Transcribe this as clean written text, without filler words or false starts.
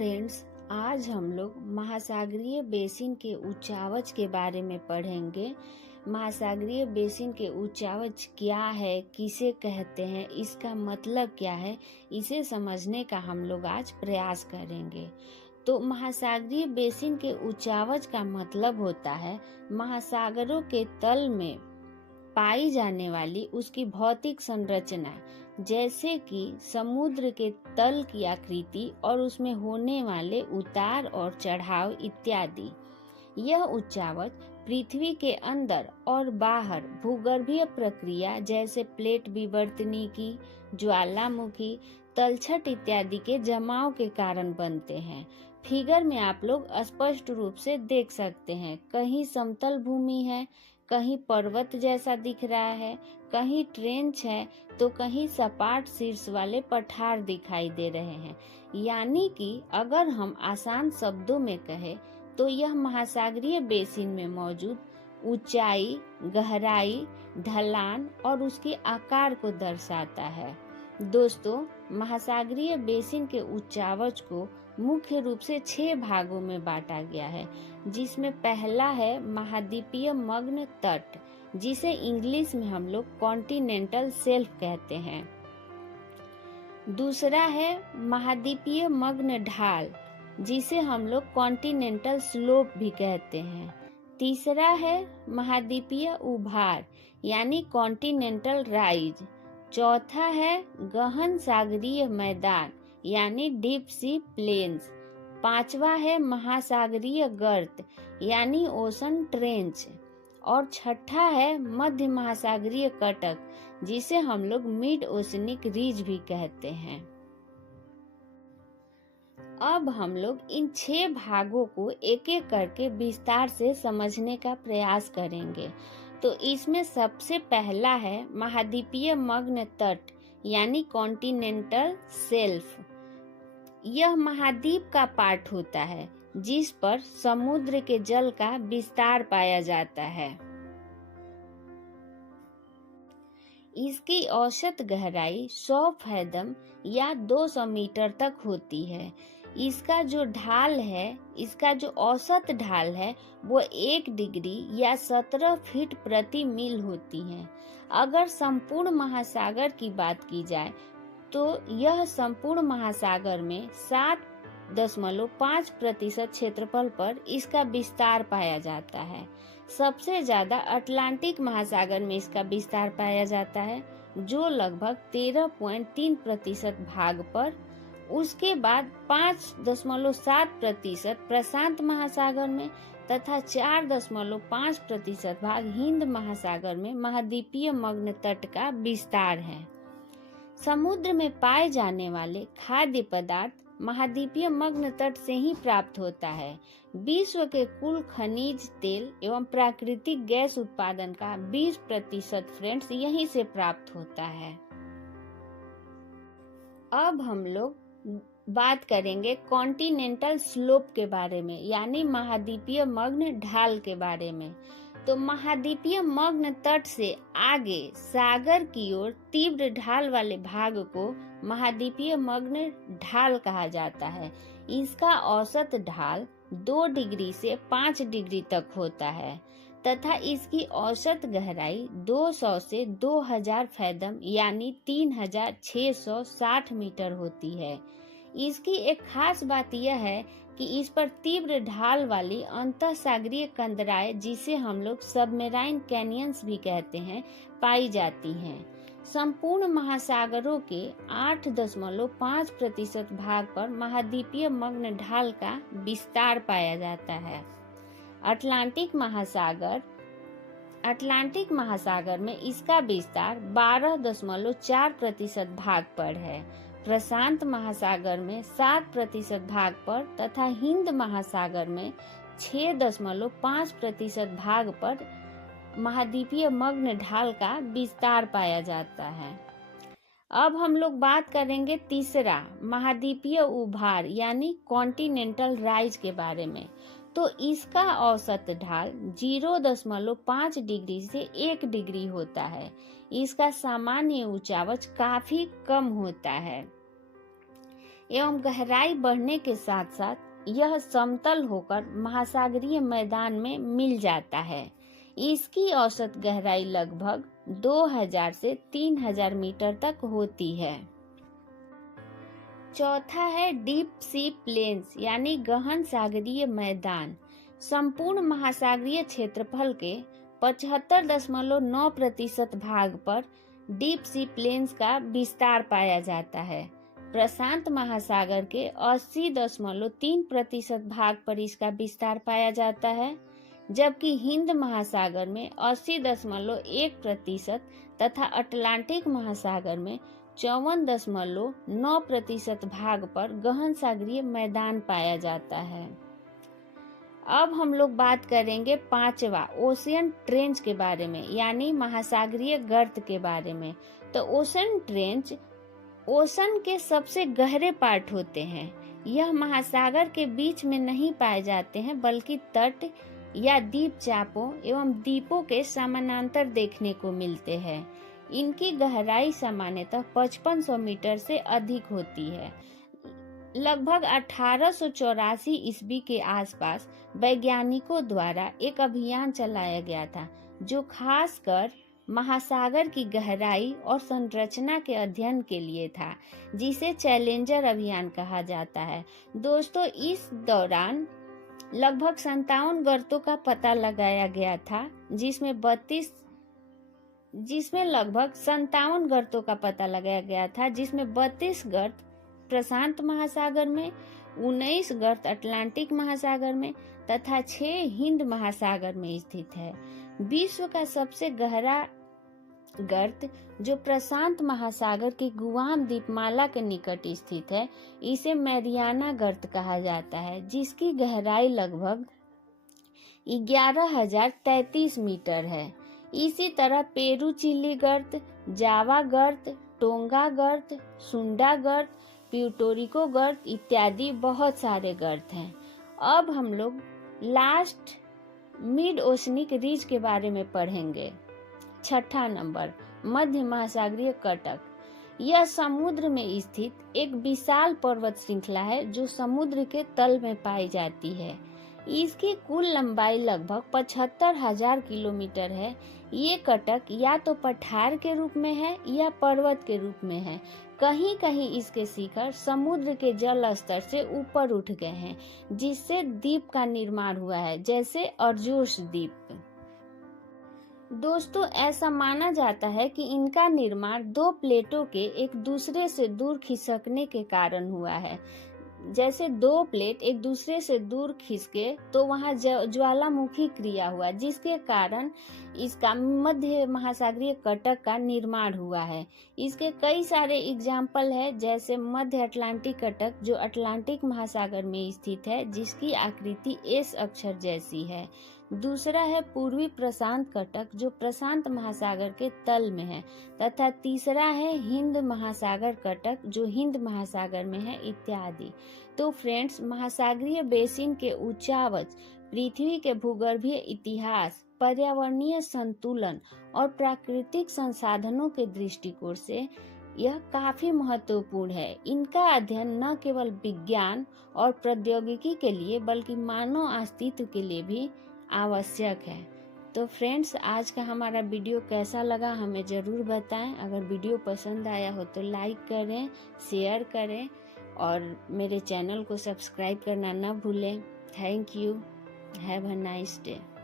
Friends, आज हम लोग महासागरीय बेसिन के उच्चावच के बारे में पढ़ेंगे। महासागरीय बेसिन के उच्चावच क्या है, किसे कहते हैं, इसका मतलब क्या है, इसे समझने का हम लोग आज प्रयास करेंगे। तो महासागरीय बेसिन के उच्चावच का मतलब होता है महासागरों के तल में पाई जाने वाली उसकी भौतिक संरचना, जैसे कि समुद्र के तल की आकृति और उसमें होने वाले उतार और चढ़ाव इत्यादि। यह उच्चावच पृथ्वी के अंदर और बाहर भूगर्भीय प्रक्रिया जैसे प्लेट विवर्तनिकी, ज्वालामुखी, तलछट इत्यादि के जमाव के कारण बनते हैं। फिगर में आप लोग स्पष्ट रूप से देख सकते हैं, कहीं समतल भूमि है, कहीं पर्वत जैसा दिख रहा है, कहीं ट्रेंच है, तो कहीं सपाट शीर्ष वाले पठार दिखाई दे रहे हैं। यानी कि अगर हम आसान शब्दों में कहें तो यह महासागरीय बेसिन में मौजूद ऊंचाई, गहराई, ढलान और उसके आकार को दर्शाता है। दोस्तों, महासागरीय बेसिन के उच्चावच को मुख्य रूप से 6 भागों में बांटा गया है, जिसमें पहला है महाद्वीपीय मग्न तट, जिसे इंग्लिश में हम लोग कॉन्टिनेंटल शेल्फ कहते हैं। दूसरा है महाद्वीपीय मग्न ढाल, जिसे हम लोग कॉन्टिनेंटल स्लोप भी कहते हैं। तीसरा है महाद्वीपीय उभार यानी कॉन्टिनेंटल राइज। चौथा है गहन सागरीय मैदान यानी डीप सी प्लेन्स। पांचवा है महासागरीय गर्त यानी ओशन ट्रेंच। और छठा है मध्य महासागरीय कटक, जिसे हम लोग मिड ओशनिक रिज भी कहते हैं। अब हम लोग इन 6 भागों को एक एक करके विस्तार से समझने का प्रयास करेंगे। तो इसमें सबसे पहला है महाद्वीपीय मग्न तट यानी कॉन्टिनेंटल शेल्फ। यह महाद्वीप का पार्ट होता है जिस पर समुद्र के जल का विस्तार पाया जाता है। इसकी औसत गहराई 100 फैदम या 200 मीटर तक होती है। इसका जो औसत ढाल है वो 1 डिग्री या 17 फीट प्रति मील होती है। अगर संपूर्ण महासागर की बात की जाए तो यह संपूर्ण महासागर में 7.5% क्षेत्रफल पर इसका विस्तार पाया जाता है। सबसे ज्यादा अटलांटिक महासागर में इसका विस्तार पाया जाता है, जो लगभग 13.3% भाग पर। उसके बाद 5.7% प्रशांत महासागर में तथा 4.5% भाग हिंद महासागर में महाद्वीपीय मग्न तट का विस्तार है। समुद्र में पाए जाने वाले खाद्य पदार्थ महाद्वीपीय मग्न तट से ही प्राप्त होता है। विश्व के कुल खनिज तेल एवं प्राकृतिक गैस उत्पादन का 20% फ्रेंड्स यहीं से प्राप्त होता है। अब हम लोग बात करेंगे कॉन्टिनेंटल स्लोप के बारे में, यानी महाद्वीपीय मग्न ढाल के बारे में। तो महाद्वीपीय मग्न तट से आगे सागर की ओर तीव्र ढाल वाले भाग को महाद्वीपीय मग्न ढाल कहा जाता है। इसका औसत ढाल 2 डिग्री से 5 डिग्री तक होता है तथा इसकी औसत गहराई 200 से 2000 फैदम यानी 3660 मीटर होती है। इसकी एक खास बात यह है कि इस पर तीव्र ढाल वाली अंतःसागरीय कंदराएं, जिसे हम लोग सबमेराइन कैनियंस भी कहते हैं, पाई जाती हैं। संपूर्ण महासागरों के 8.5% भाग पर महाद्वीपीय मग्न ढाल का विस्तार पाया जाता है। अटलांटिक महासागर में इसका विस्तार 12.4% भाग पर है। प्रशांत महासागर में 7% भाग पर तथा हिंद महासागर में 6.5% भाग पर महाद्वीपीय मग्न ढाल का विस्तार पाया जाता है। अब हम लोग बात करेंगे तीसरा महाद्वीपीय उभार यानी कॉन्टिनेंटल राइज के बारे में। तो इसका औसत ढाल 0.5 डिग्री से 1 डिग्री होता है। इसका सामान्य उच्चावच काफी कम होता है। एवं गहराई बढ़ने के साथ साथ यह समतल होकर महासागरीय मैदान में मिल जाता है। इसकी औसत गहराई लगभग 2000 से 3000 मीटर तक होती है। चौथा है डीप सी प्लेन्स यानी गहन सागरीय मैदान। संपूर्ण महासागरीय क्षेत्रफल के 75.9% भाग पर डीप सी प्लेन्स का विस्तार पाया जाता है। प्रशांत महासागर के 80.3% भाग पर इसका विस्तार पाया जाता है, जबकि हिंद महासागर में 80.1% तथा अटलांटिक महासागर में 54.9% भाग पर गहन सागरीय मैदान पाया जाता है। अब हम लोग बात करेंगे पांचवा ओशियन ट्रेंच के बारे में, यानी महासागरीय गर्त के बारे में। तो ओशन ट्रेंच ओशन के सबसे गहरे पार्ट होते हैं। यह महासागर के बीच में नहीं पाए जाते हैं, बल्कि तट या द्वीप चापों एवं द्वीपों के समानांतर देखने को मिलते हैं। इनकी गहराई सामान्यतः 5500 मीटर से अधिक होती है। लगभग 1884 ईस्वी के आसपास वैज्ञानिकों द्वारा एक अभियान चलाया गया था, जो खासकर महासागर की गहराई और संरचना के अध्ययन के लिए था, जिसे चैलेंजर अभियान कहा जाता है। दोस्तों, इस दौरान लगभग 57 गर्तों का पता लगाया गया था, जिसमें लगभग 57 गर्तों का पता लगाया गया था, जिसमें 32 गर्त प्रशांत महासागर में, 19 गर्त अटलांटिक महासागर में तथा 6 हिंद महासागर में स्थित है। विश्व का सबसे गहरा गर्त, जो प्रशांत महासागर की गुआम द्वीपमाला के निकट स्थित है, इसे मैरियाना गर्त कहा जाता है, जिसकी गहराई लगभग 11,033 मीटर है। इसी तरह पेरू-चिली गर्त, जावा गर्त, टोंगा गर्त, सुंडा गर्त, प्यूर्टोरिको गर्त इत्यादि बहुत सारे गर्त हैं। अब हम लोग लास्ट मिड ओशनिक रिज के बारे में पढ़ेंगे। छठा नंबर, मध्य महासागरीय कटक। यह समुद्र में स्थित एक विशाल पर्वत श्रृंखला है, जो समुद्र के तल में पाई जाती है। इसकी कुल लंबाई लगभग 75,000 किलोमीटर है। ये कटक या तो पठार के रूप में है या पर्वत के रूप में है। कहीं कहीं इसके शिखर समुद्र के जल स्तर से ऊपर उठ गए हैं, जिससे द्वीप का निर्माण हुआ है, जैसे अर्जोश द्वीप। दोस्तों, ऐसा माना जाता है कि इनका निर्माण 2 प्लेटों के एक दूसरे से दूर खिसकने के कारण हुआ है। जैसे 2 प्लेट एक दूसरे से दूर खिसके तो वहां ज्वालामुखी क्रिया हुआ, जिसके कारण इसका मध्य महासागरीय कटक का निर्माण हुआ है। इसके कई सारे एग्जाम्पल है, जैसे मध्य अटलांटिक कटक, जो अटलांटिक महासागर में स्थित है, जिसकी आकृति एस अक्षर जैसी है। दूसरा है पूर्वी प्रशांत कटक, जो प्रशांत महासागर के तल में है, तथा तीसरा है हिंद महासागर कटक, जो हिंद महासागर में है, इत्यादि। तो फ्रेंड्स, महासागरीय बेसिन के उच्चावच पृथ्वी के भूगर्भीय इतिहास, पर्यावरणीय संतुलन और प्राकृतिक संसाधनों के दृष्टिकोण से यह काफी महत्वपूर्ण है। इनका अध्ययन न केवल विज्ञान और प्रौद्योगिकी के लिए, बल्कि मानव अस्तित्व के लिए भी आवश्यक है। तो फ्रेंड्स, आज का हमारा वीडियो कैसा लगा हमें ज़रूर बताएं। अगर वीडियो पसंद आया हो तो लाइक करें, शेयर करें और मेरे चैनल को सब्सक्राइब करना न भूलें। Thank you. Have a nice day.